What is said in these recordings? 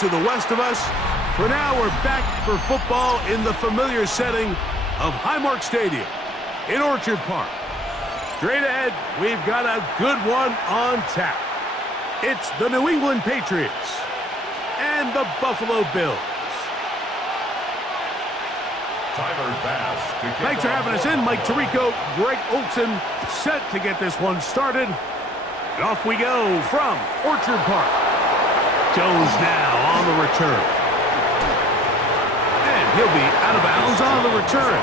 to the west of us. For now, we're back for football in the familiar setting of Highmark Stadium in Orchard Park. Straight ahead, we've got a good one on tap. It's the New England Patriots and the Buffalo Bills. Thanks for having us in. Mike Tirico, Greg Olson, set to get this one started. And off we go from Orchard Park. Jones now on the return. And he'll be out of bounds on the return.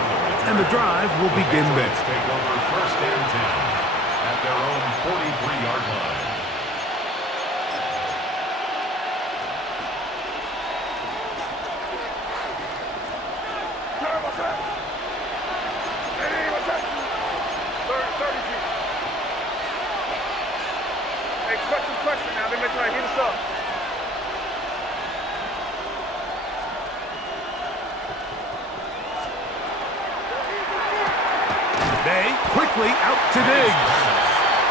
And the drive will begin there. Take over first and 10 at their own 43-yard line. They quickly out to Diggs.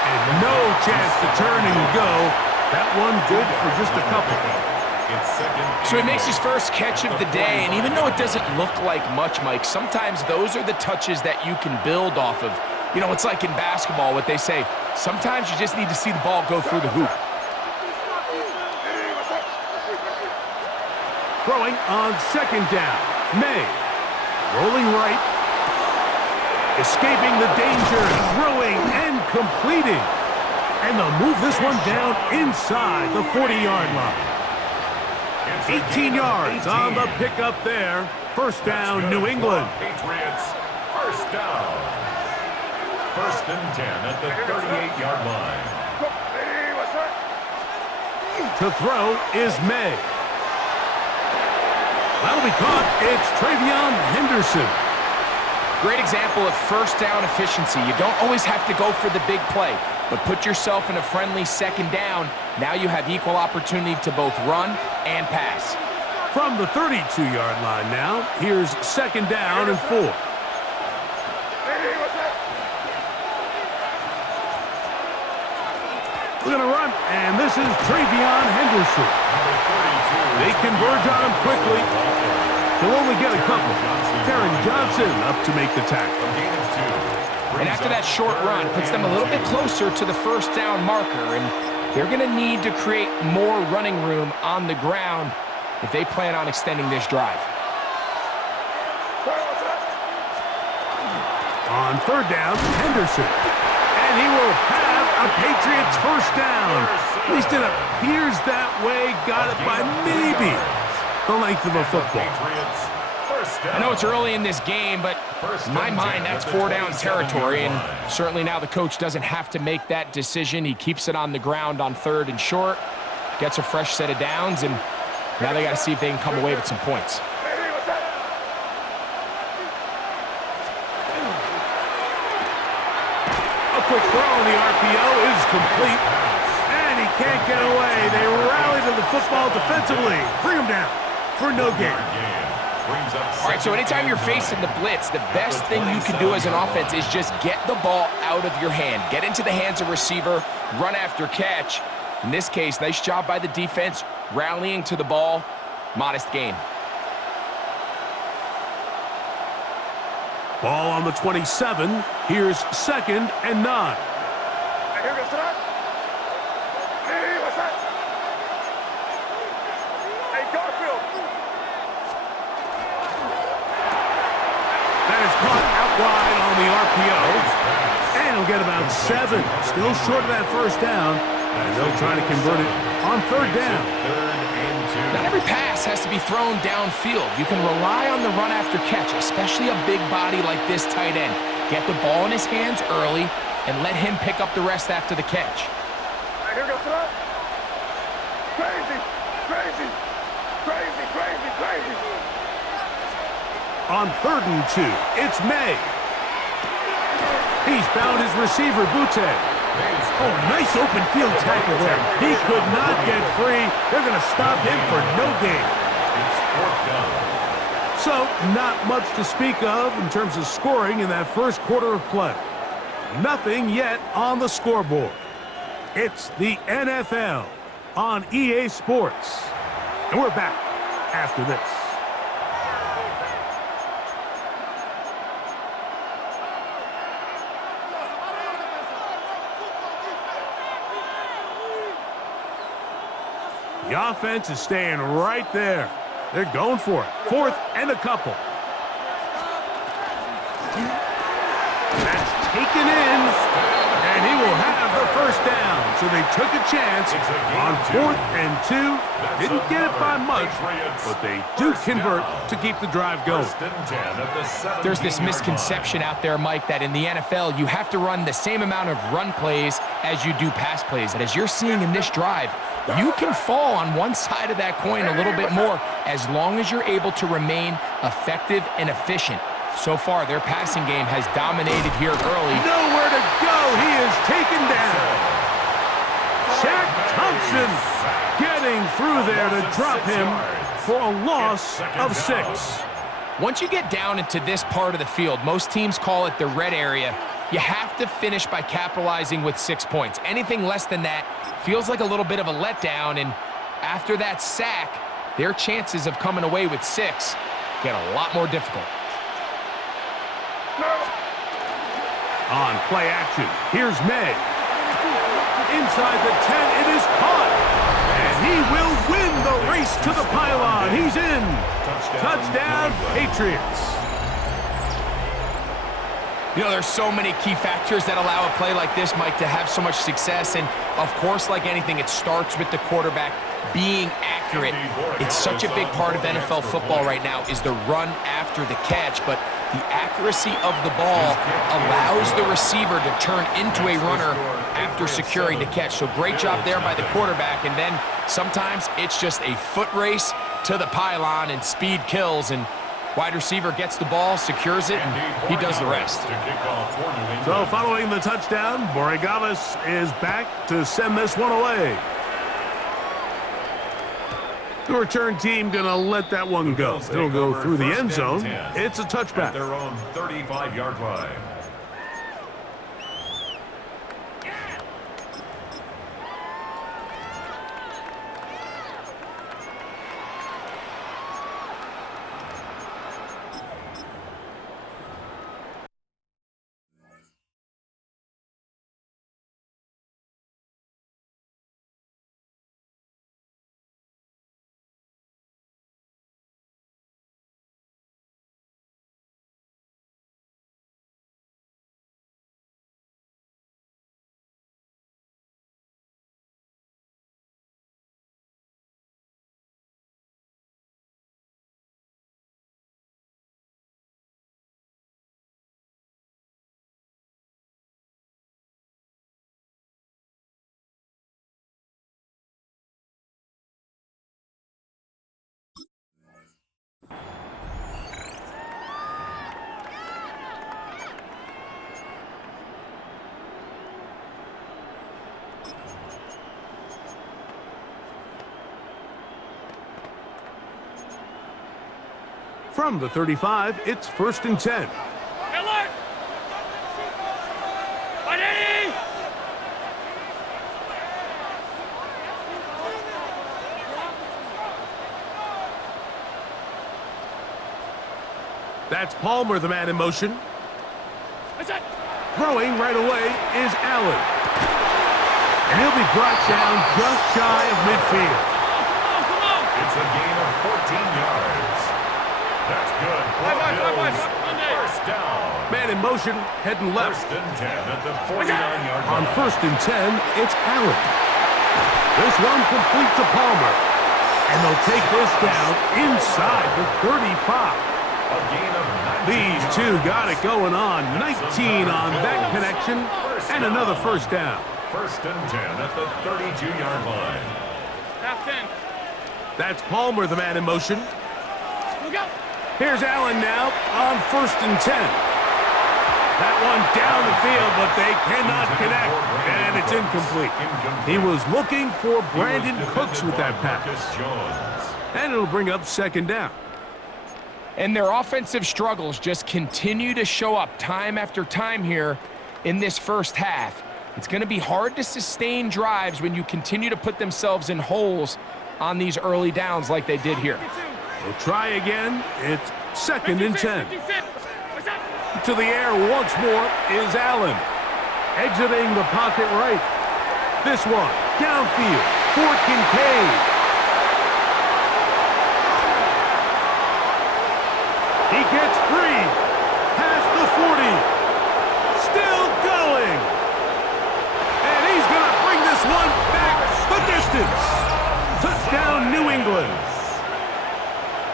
And no chance to turn and go. That one good for just a couple. So he makes his first catch of the day, and even though it doesn't look like much, Mike, sometimes those are the touches that you can build off of. You know, it's like in basketball, what they say, sometimes you just need to see the ball go through the hoop. Throwing on second down. May. Rolling right. Escaping the danger. Throwing and completing. And they'll move this one down inside the 40-yard line. 18 yards on the pickup there. First down, New England. Patriots, first down. First and 10 at the 38-yard line. To throw is May. That'll be caught. It's Travion Henderson. Great example of first down efficiency. You don't always have to go for the big play, but put yourself in a friendly second down. Now you have equal opportunity to both run and pass. From the 32-yard line now, here's second down and 4. We're going to run, and this is Travion Henderson. They converge on him quickly. They'll only get a couple. Taron Johnson up to make the tackle. And after that short run, puts them a little bit closer to the first down marker, and they're going to need to create more running room on the ground if they plan on extending this drive. On third down, Henderson. And he will have a Patriots first down. At least it appears that way. Got it by maybe the length of a football. I know it's early in this game, but in my mind, that's 4-down territory, and certainly now the coach doesn't have to make that decision. He keeps it on the ground on third and short, gets a fresh set of downs, and now they got to see if they can come away with some points. A quick throw on the RPO is complete, and he can't get away. They rally to the football defensively. Bring him down for no gain. All right, so anytime you're facing the blitz, the best thing you can do as an offense is just get the ball out of your hand. Get into the hands of receiver, run after catch. In this case, nice job by the defense, rallying to the ball. Modest gain. Ball on the 27. Here's second and 9. Wide on the RPO, and he'll get about 7. Still short of that first down, and they'll try to convert it on third down. Not every pass has to be thrown downfield. You can rely on the run after catch, especially a big body like this tight end. Get the ball in his hands early and let him pick up the rest after the catch. Here goes the crazy, crazy, crazy, crazy, crazy. On third and 2, it's May. He's found his receiver, Butte. Oh, nice open field tackle there. He could not get free. They're going to stop him for no gain. So, not much to speak of in terms of scoring in that first quarter of play. Nothing yet on the scoreboard. It's the NFL on EA Sports. And we're back after this. The offense is staying right there. They're going for it. 4th and a couple. That's taken in, and he will have the first down. So they took a chance on 4th and 2. Didn't get it by much, but they do convert to keep the drive going. There's this misconception out there, Mike, that in the NFL, you have to run the same amount of run plays as you do pass plays. And as you're seeing in this drive, you can fall on one side of that coin a little bit more as long as you're able to remain effective and efficient. So far, their passing game has dominated here early. Nowhere to go. He is taken down. Shaq Thompson getting through there to drop him for a loss of 6. Once you get down into this part of the field, most teams call it the red area. You have to finish by capitalizing with 6 points. Anything less than that feels like a little bit of a letdown, and after that sack, their chances of coming away with 6 get a lot more difficult. On play action, here's May. Inside the 10, it is caught. And he will win the race to the pylon. He's in. Touchdown, Patriots. You know, there's so many key factors that allow a play like this, Mike, to have so much success. And, of course, like anything, it starts with the quarterback being accurate. It's such a big part of NFL football right now is the run after the catch. But the accuracy of the ball allows the receiver to turn into a runner after securing the catch. So great job there by the quarterback. And then sometimes it's just a foot race to the pylon and speed kills. And wide receiver gets the ball, secures it, he does the rest. So following the touchdown, Borregales is back to send this one away. The return team going to let that one go. It'll go through the end zone. It's a touchback. At their own 35-yard line. From the 35, it's 1st and 10. That's Palmer, the man in motion. Throwing right away is Allen. And he'll be brought down just shy of midfield. It's a gain of 14 yards. That's good. First down. Man in motion, heading left. 1st and 10 at the 49-yard line. On 1st and 10, it's Allen. This one complete to Palmer. And they'll take this down inside the 35. A gain of 19 These yards. two got it going on. 19 on that connection. And another first down. 1st and 10 at the 32-yard line. Half 10. That's Palmer, the man in motion. Look out. Here's Allen now on 1st and 10. That one down the field, but they cannot connect, and it's incomplete. He was looking for Brandon Cooks with that pass. And it'll bring up 2nd down. And their offensive struggles just continue to show up time after time here in this first half. It's going to be hard to sustain drives when you continue to put themselves in holes on these early downs like they did here. We'll try again. It's 2nd and 10. To the air once more is Allen. Exiting the pocket right. This one, downfield for Kincaid. He gets free. Past the 40. Still going. And he's going to bring this one back the distance. Touchdown, New England.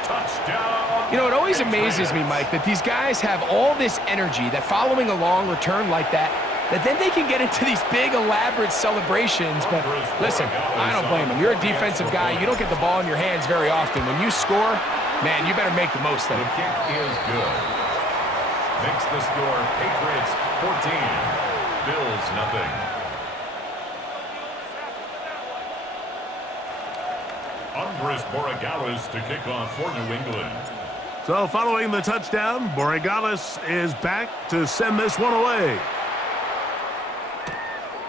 Touchdown. You know, it always amazes me, Mike, that these guys have all this energy, that following a long return like that then they can get into these big, elaborate celebrations. But listen, I don't blame them. You're a defensive guy. You don't get the ball in your hands very often. When you score, man, you better make the most of it. The kick is good. Makes the score Patriots 14, Bills nothing. Andres Borregales to kick off for New England. So following the touchdown, Borregales is back to send this one away.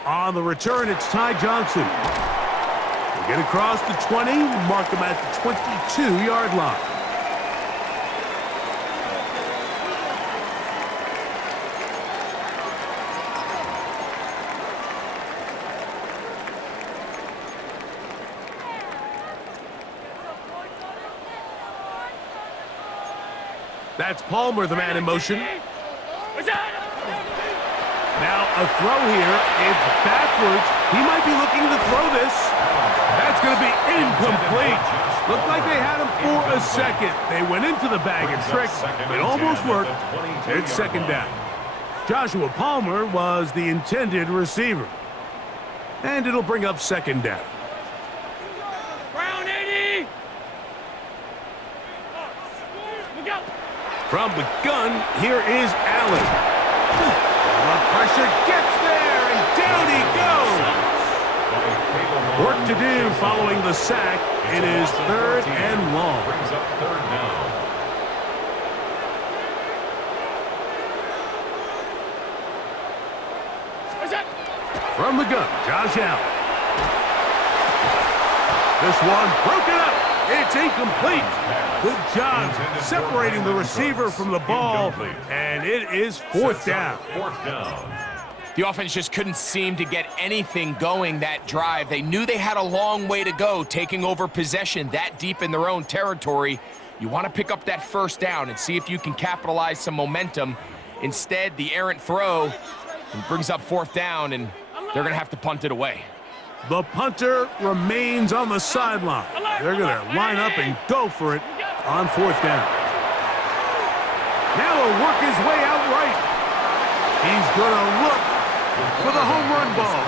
On the return, it's Ty Johnson. We'll get across the 20, mark him at the 22-yard line. That's Palmer, the man in motion. Now a throw here. It's backwards. He might be looking to throw this. That's going to be incomplete. Looked like they had him for a second. They went into the bag and tricked. It almost worked. It's 2nd down. Joshua Palmer was the intended receiver. And it'll bring up 2nd down. Brown 80. From the gun, here is Allen. The pressure gets there, and down he goes. Work to do following the sack. It is 3rd and long. Brings up 3rd down. From the gun, Josh Allen. This one broken up. It's incomplete. Good job separating the receiver from the ball, and it is 4th down. 4th down. The offense just couldn't seem to get anything going that drive. They knew they had a long way to go, taking over possession that deep in their own territory. You want to pick up that 1st down and see if you can capitalize some momentum. Instead, the errant throw brings up 4th down, and they're going to have to punt it away. The punter remains on the sideline. They're going to line up and go for it on 4th down. Now he'll work his way out right. He's going to look for the home run ball.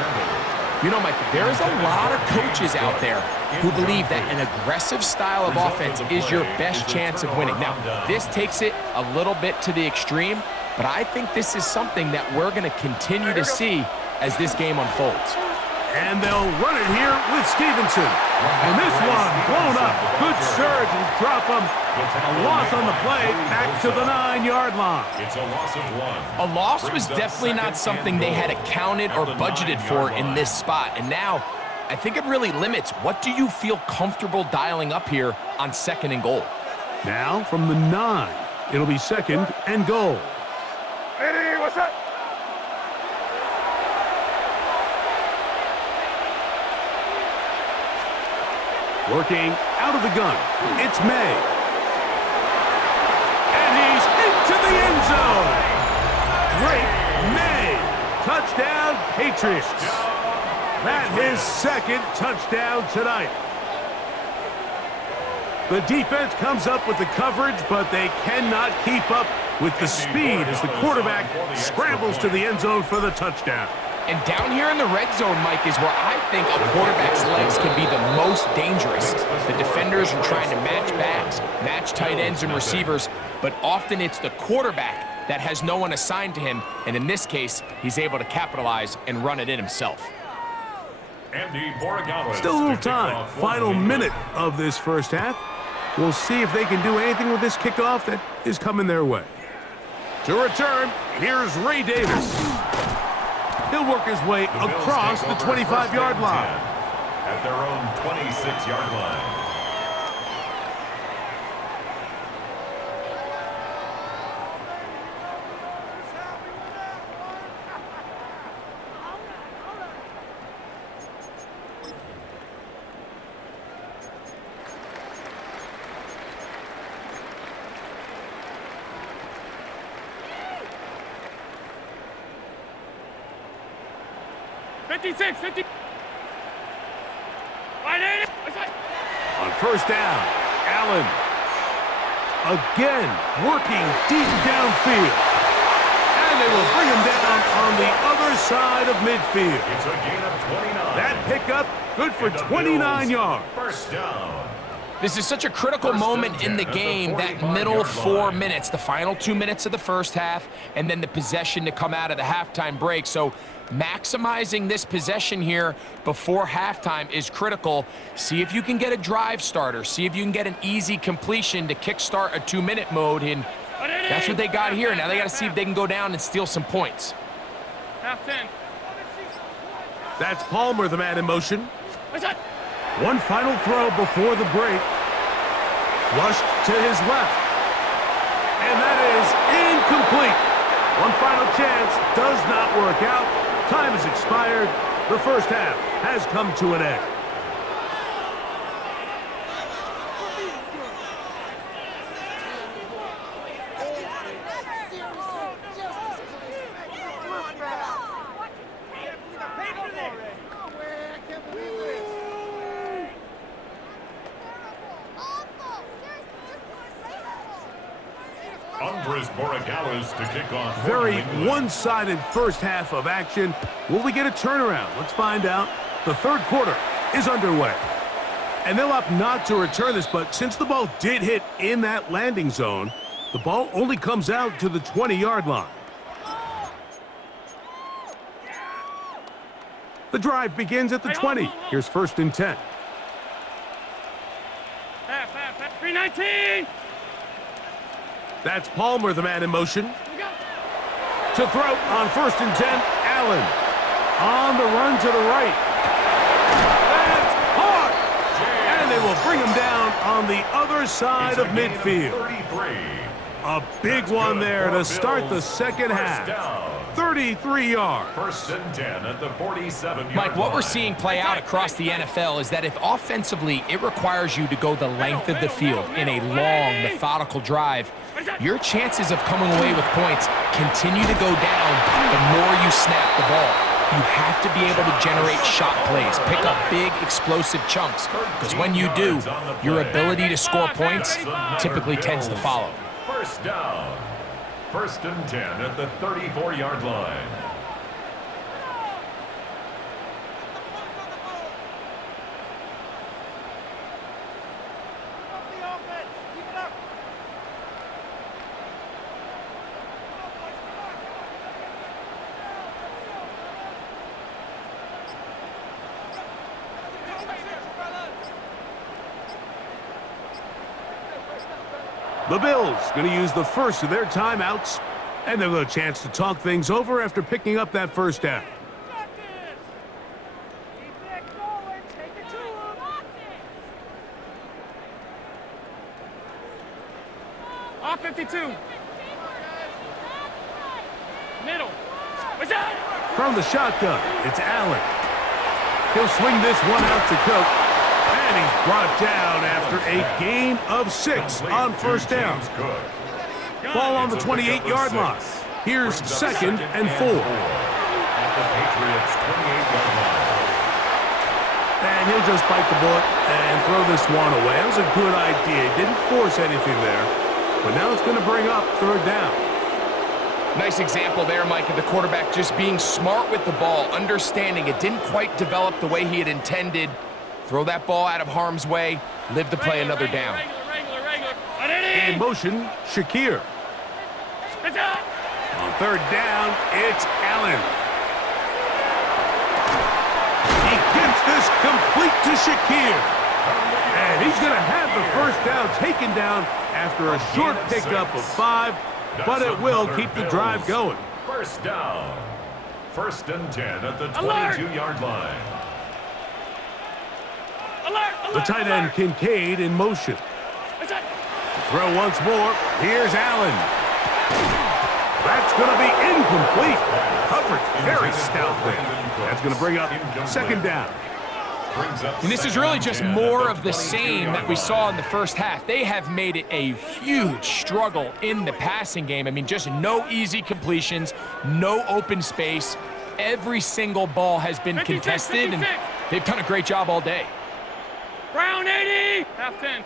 You know, Mike, there is a lot of coaches out there who believe that an aggressive style of offense is your best chance of winning. Now, this takes it a little bit to the extreme, but I think this is something that we're going to continue to see as this game unfolds. And they'll run it here with Stevenson. And this one blown up. Good surge and drop him. A loss on the play back to the 9-yard line. It's a loss of 1. A loss was definitely not something they had accounted or budgeted for in this spot. And now, I think it really limits what do you feel comfortable dialing up here on 2nd and goal. Now from the 9, it'll be 2nd and goal. Hey, what's up? Working out of the gun, it's May. And he's into the end zone. Drake May. Touchdown, Patriots. That's his 2nd touchdown tonight. The defense comes up with the coverage, but they cannot keep up with the speed as the quarterback scrambles to the end zone for the touchdown. And down here in the red zone, Mike, is where I think a quarterback's legs can be the most dangerous. The defenders are trying to match backs, match tight ends and receivers, but often it's the quarterback that has no one assigned to him, and in this case, he's able to capitalize and run it in himself. Andy Borregales. Still a little time. Final minute of this first half. We'll see if they can do anything with this kickoff that is coming their way. To return, here's Ray Davis. He'll work his way across the 25-yard line. at their own 26-yard line. On first down, Allen. Again, working deep downfield. And they will bring him down on the other side of midfield. It's a gain of 29. That pickup, good for 29 yards. First down. This is such a critical moment in the game, that middle 4 minutes, the final 2 minutes of the first half, and then the possession to come out of the halftime break. So maximizing this possession here before halftime is critical. See if you can get a drive starter. See if you can get an easy completion to kickstart a 2-minute mode, and that's what they got here. Now they got to see if they can go down and steal some points. Half 10. That's Palmer, the man in motion. One final throw before the break. Flushed to his left. And that is incomplete. One final chance does not work out. Time has expired. The first half has come to an end. Andres Borregales to kick off. Very one-sided first half of action. Will we get a turnaround? Let's find out. The third quarter is underway. And they'll opt not to return this, but since the ball did hit in that landing zone, the ball only comes out to the 20-yard line. The drive begins at the 20. Here's first and 10. 319. That's Palmer, the man in motion. To throw on first and 10, Allen. On the run to the right. That's caught! And they will bring him down on the other side of midfield. A big one there to start the second half. 33 yards. First and 10 at the 47-yard line. Mike, what we're seeing play out across the NFL is that if offensively it requires you to go the length of the field in a long, methodical drive, your chances of coming away with points continue to go down the more you snap the ball. You have to be able to generate shot plays, pick up big, explosive chunks, because when you do, your ability to score points typically tends to follow. First down. First and 10 at the 34-yard line. The Bills going to use the first of their timeouts, and they'll have a chance to talk things over after picking up that first down. Off 52. Middle. What's that? From the shotgun, it's Allen. He'll swing this one out to Cook. And he's brought down after a gain of 6 on first down. Ball on the 28-yard line. Here's second and 4. At the Patriots' 28-yard line. And he'll just bite the bullet and throw this one away. That was a good idea. He didn't force anything there. But now it's going to bring up third down. Nice example there, Mike, of the quarterback just being smart with the ball, understanding it didn't quite develop the way he had intended. Throw that ball out of harm's way, live to play another down. In motion, Shakir. On third down, it's Allen. He gets this complete to Shakir. And he's going to have the first down taken down after a short pickup of 5, but it will keep the drive going. First down. First and 10 at the 22-yard line. The tight end Kincaid in motion. Throw once more. Here's Allen. That's going to be incomplete. Coverage very stout there. That's going to bring up second down. And this is really just more of the same that we saw in the first half. They have made it a huge struggle in the passing game. I mean, just no easy completions, no open space. Every single ball has been contested, and they've done a great job all day. Brown 80. Half 10.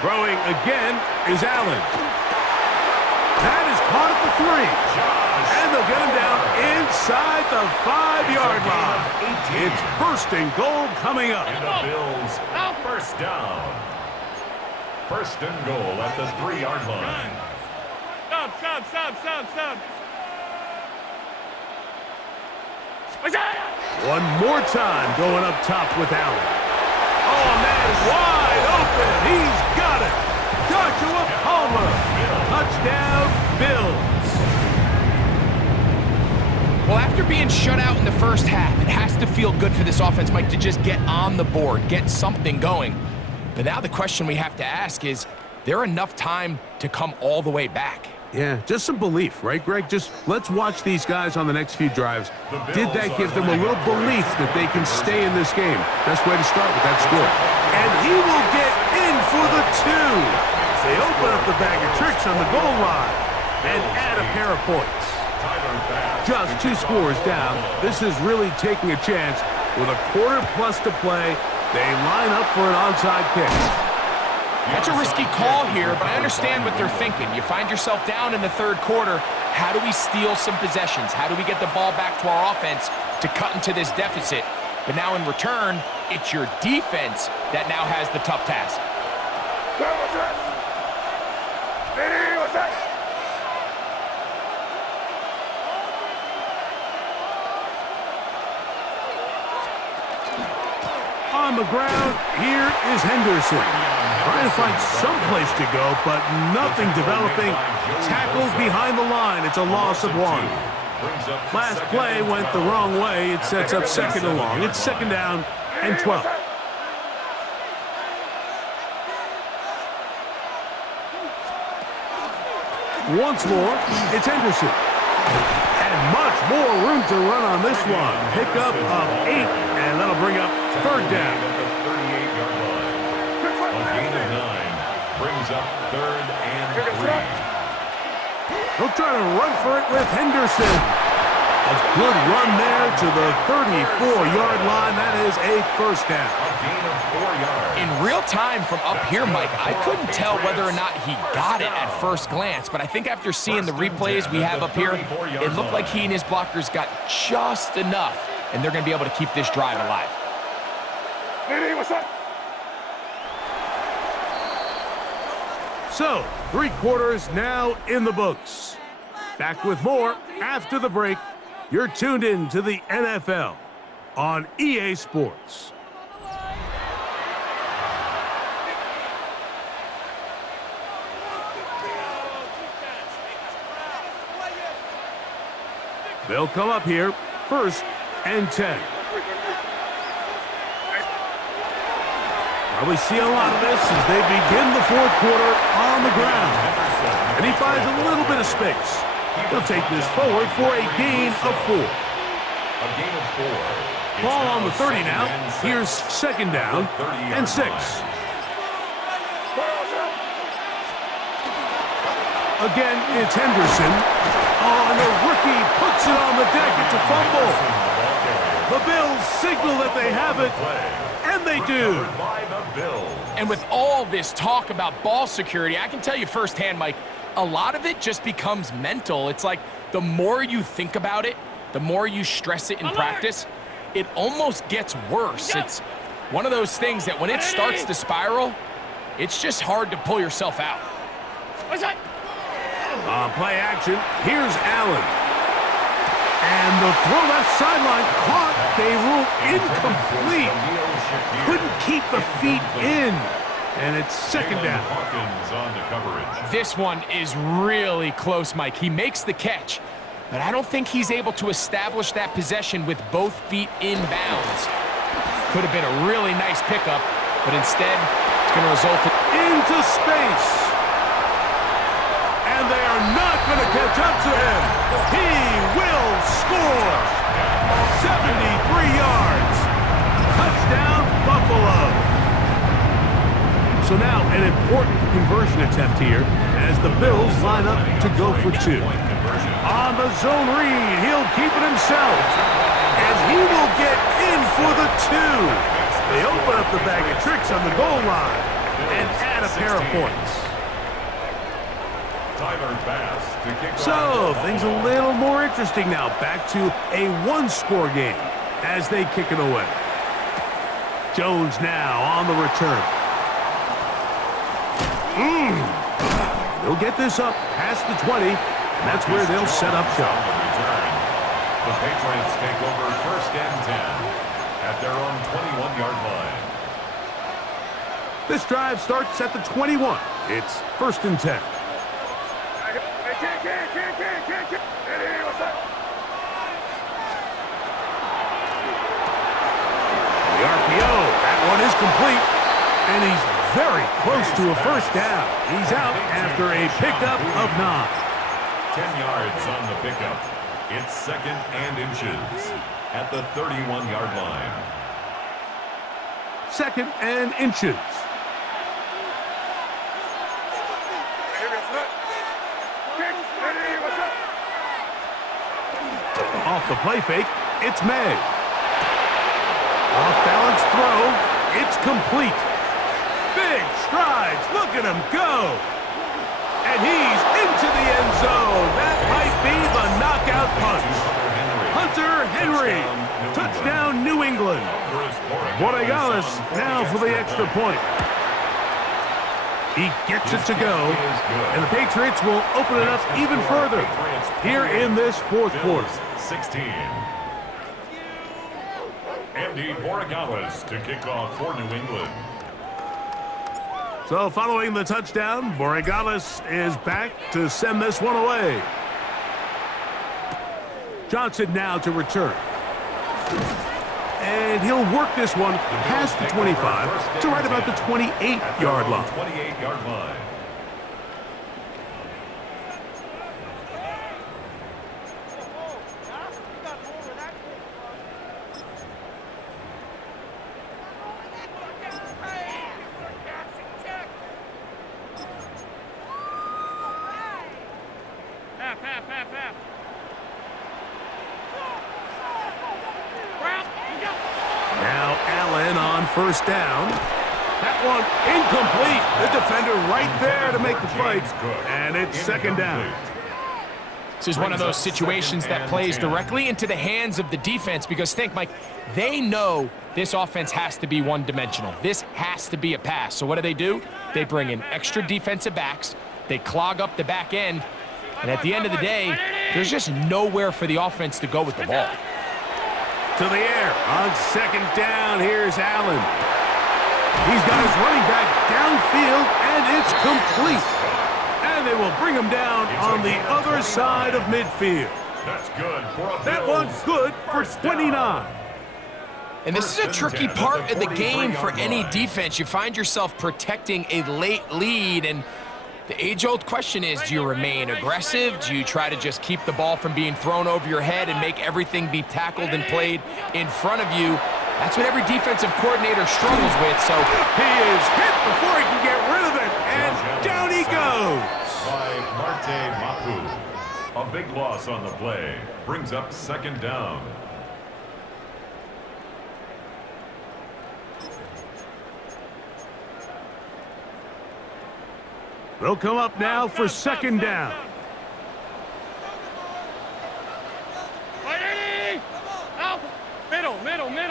Throwing again is Allen. That is caught at the 3. And they'll get him down inside the 5-yard line. It's first and goal coming up. And the Bills first down. First and goal at the 3-yard line. Sub. One more time going up top with Allen. Oh, man, wide open. He's got it. Joshua Palmer. Touchdown, Bills. Well, after being shut out in the first half, it has to feel good for this offense, Mike, to just get on the board, get something going. But now the question we have to ask is there enough time to come all the way back? Yeah, just some belief, right, Greg? Just let's watch these guys on the next few drives. Did that give them a little belief that they can stay in this game? Best way to start with that score. And he will get in for the 2. They open up the bag of tricks on the goal line and add a pair of points. Just 2 scores down. This is really taking a chance. With a quarter plus to play, they line up for an onside kick. That's a risky call here, but I understand what they're thinking. You find yourself down in the third quarter. How do we steal some possessions? How do we get the ball back to our offense to cut into this deficit? But now in return, it's your defense that now has the tough task. On the ground, here is Henderson. Trying to find some place to go, but nothing developing. Tackled behind the line. It's a loss of 1. Last play went the wrong way. It sets up second and long. It's second down and 12. Once more, it's Henderson. And much more room to run on this one. Pickup of 8, and that'll bring up third down. Brings up third and 3. They'll try to run for it with Henderson. A good run there to the 34-yard line. That is a first down. A gain of 4 yards. In real time from up here, Mike, I couldn't tell whether or not he got it at first glance, but I think after seeing the replays we have up here, it looked like he and his blockers got just enough, and they're going to be able to keep this drive alive. What's up? So, 3 quarters now in the books. Back with more after the break. You're tuned in to the NFL on EA Sports. They'll come up here, first and 10. We see a lot of this as they begin the fourth quarter on the ground. And he finds a little bit of space. He'll take this forward for a gain of 4. A gain of 4. Ball on the 30 now. Here's second down and 6. Again, it's Henderson. Oh, and the rookie puts it on the deck. It's a fumble. The Bills signal that they have it. And they do. And with all this talk about ball security, I can tell you firsthand, Mike, a lot of it just becomes mental. It's like the more you think about it, the more you stress it in practice, it almost gets worse. It's one of those things that when it starts to spiral, it's just hard to pull yourself out. On play action, here's Allen. And the throw left sideline caught. They rule incomplete. Couldn't keep the feet in. And it's second down. Hawkins on the coverage. This one is really close, Mike. He makes the catch, but I don't think he's able to establish that possession with both feet inbounds. Could have been a really nice pickup, but instead, it's going to result into space. And they are not going to catch up to him. He will score. 73 yards. Touchdown, Buffalo. So now an important conversion attempt here as the Bills line up to go for two. On the zone read, he'll keep it himself. And he will get in for the two. They open up the bag of tricks on the goal line and add a pair of points. So things a little more interesting now. Back to a one-score game as they kick it away. Jones now on the return. They'll get this up past the 20, and that's where they'll set up shop. The Patriots take over 1st and 10 at their own 21-yard line. This drive starts at the 21. It's 1st and 10. The RPO, that one is complete, and he's very close to a first down. He's out after a pickup of 9. 10 yards on the pickup. It's 2nd and inches at the 31-yard line. 2nd and inches. Off the play fake, it's May. Off-balance throw, it's complete. Big strides, look at him go. And he's into the end zone. That might be the knockout punch. Hunter Henry, touchdown New England. Borregales now for the extra point. He gets it to go, and the Patriots will open it up even further here in this 4th quarter. 16. Andy Borregales to kick off for New England. So following the touchdown, Borregales is back to send this one away. Johnson now to return. And he'll work this one past the 25 to right about the 28-yard line. 28-yard line. Now Allen on 1st down. That one incomplete. The defender right there to make the play. And it's 2nd down. This is one of those situations that plays directly into the hands of the defense because think, Mike, they know this offense has to be one-dimensional. This has to be a pass. So what do? They bring in extra defensive backs. They clog up the back end. And at the end of the day, there's just nowhere for the offense to go with the ball. To the air on 2nd down. Here's Allen. He's got his running back downfield, and it's complete. And they will bring him down on the other side of midfield. That's good for a That one's good for 29. And this is a tricky part of the game for any defense. You find yourself protecting a late lead, and the age-old question is, do you remain aggressive? Do you try to just keep the ball from being thrown over your head and make everything be tackled and played in front of you? That's what every defensive coordinator struggles with. So he is hit before he can get rid of it, and down he goes. By Marte Mapu. A big loss on the play. Brings up 2nd down. They'll come up now for 2nd down.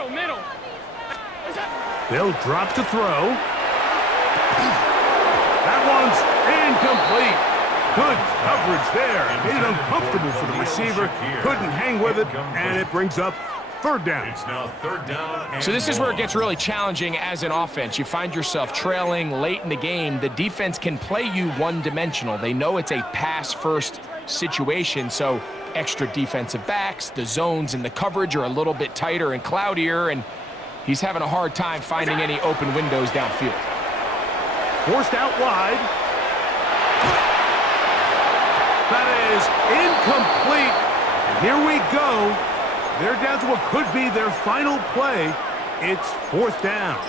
Middle. They'll drop to throw. That one's incomplete. Good coverage there. Made it uncomfortable for the receiver. Couldn't hang with it, and it brings up 3rd down. It's now 3rd down. So this is where it gets really challenging as an offense. You find yourself trailing late in the game. The defense can play you one-dimensional. They know it's a pass-first situation, so extra defensive backs. The zones and the coverage are a little bit tighter and cloudier, and he's having a hard time finding any open windows downfield. Forced out wide. That is incomplete. And here we go. They're down to what could be their final play. It's fourth down.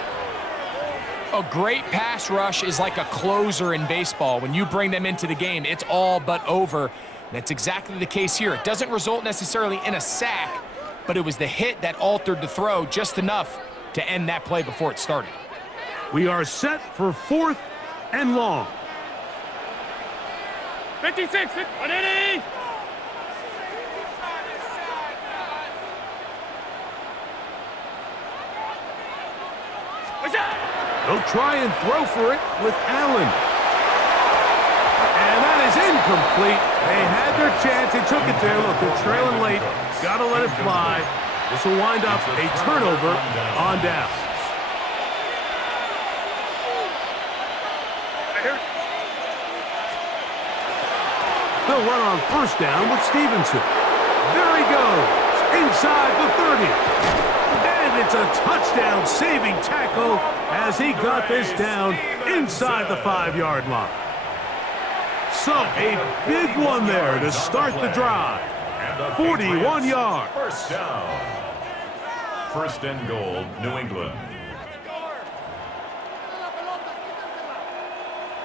A great pass rush is like a closer in baseball. When you bring them into the game, it's all but over. And that's exactly the case here. It doesn't result necessarily in a sack, but it was the hit that altered the throw just enough to end that play before it started. We are set for fourth and long. 56, 180. They'll try and throw for it with Allen. And that is incomplete. They had their chance. They took it there. Look, they're trailing late. Got to let it fly. This will wind up a turnover on down. They'll run on first down with Stevenson. There he goes. Inside the 30. And it's a touchdown-saving tackle as he got this down inside the 5-yard line. So a big one there to start the drive. 41 yards. First down. First and goal, New England.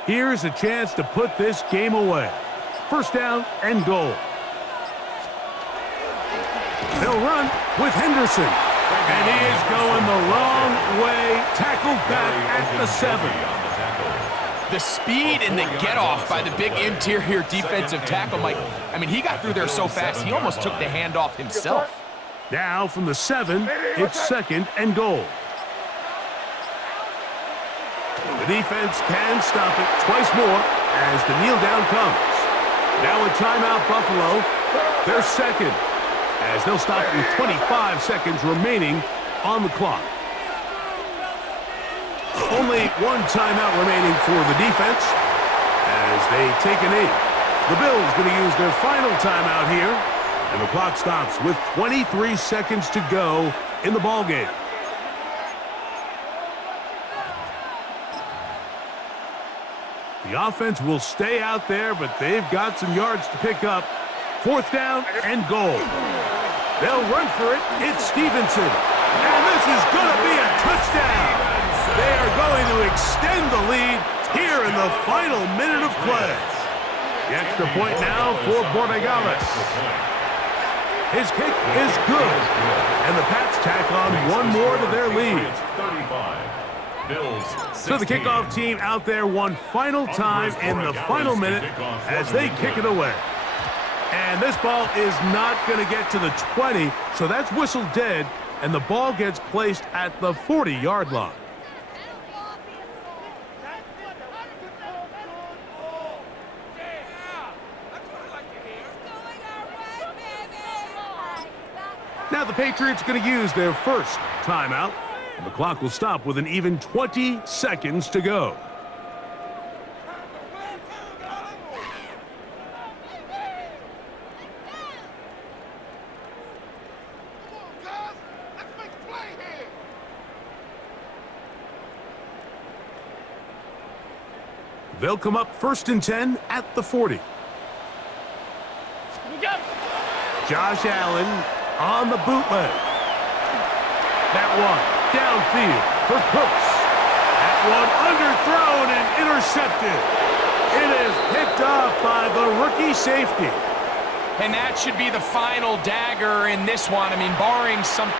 Here's a chance to put this game away. First down and goal. They'll run with Henderson. And he is going the wrong way. Tackled back at the 7. The speed and the get-off by the big interior defensive tackle, Mike. I mean, he got through there so fast, he almost took the handoff himself. Now from the 7, it's second and goal. The defense can stop it twice more as the kneel down comes. Now a timeout, Buffalo. They're second, as they'll stop with 25 seconds remaining on the clock. Only one timeout remaining for the defense as they take a knee. The Bills going to use their final timeout here, and the clock stops with 23 seconds to go in the ballgame. The offense will stay out there, but they've got some yards to pick up. Fourth down and goal. They'll run for it. It's Stevenson. And this is going to be a touchdown. They are going to extend the lead here in the final minute of play. The extra point now for Borregales. His kick is good. And the Pats tack on one more to their lead. 35. Bills, so the kickoff team out there one final time in the final minute as they kick it away. And this ball is not going to get to the 20, so that's whistled dead, and the ball gets placed at the 40-yard line. Now the Patriots going to use their first timeout. And the clock will stop with an even 20 seconds to go. They'll come up first and 10 at the 40. Josh Allen on the bootleg. That one downfield for Cooks. That one underthrown and intercepted. It is picked off by the rookie safety. And that should be the final dagger in this one. I mean, barring some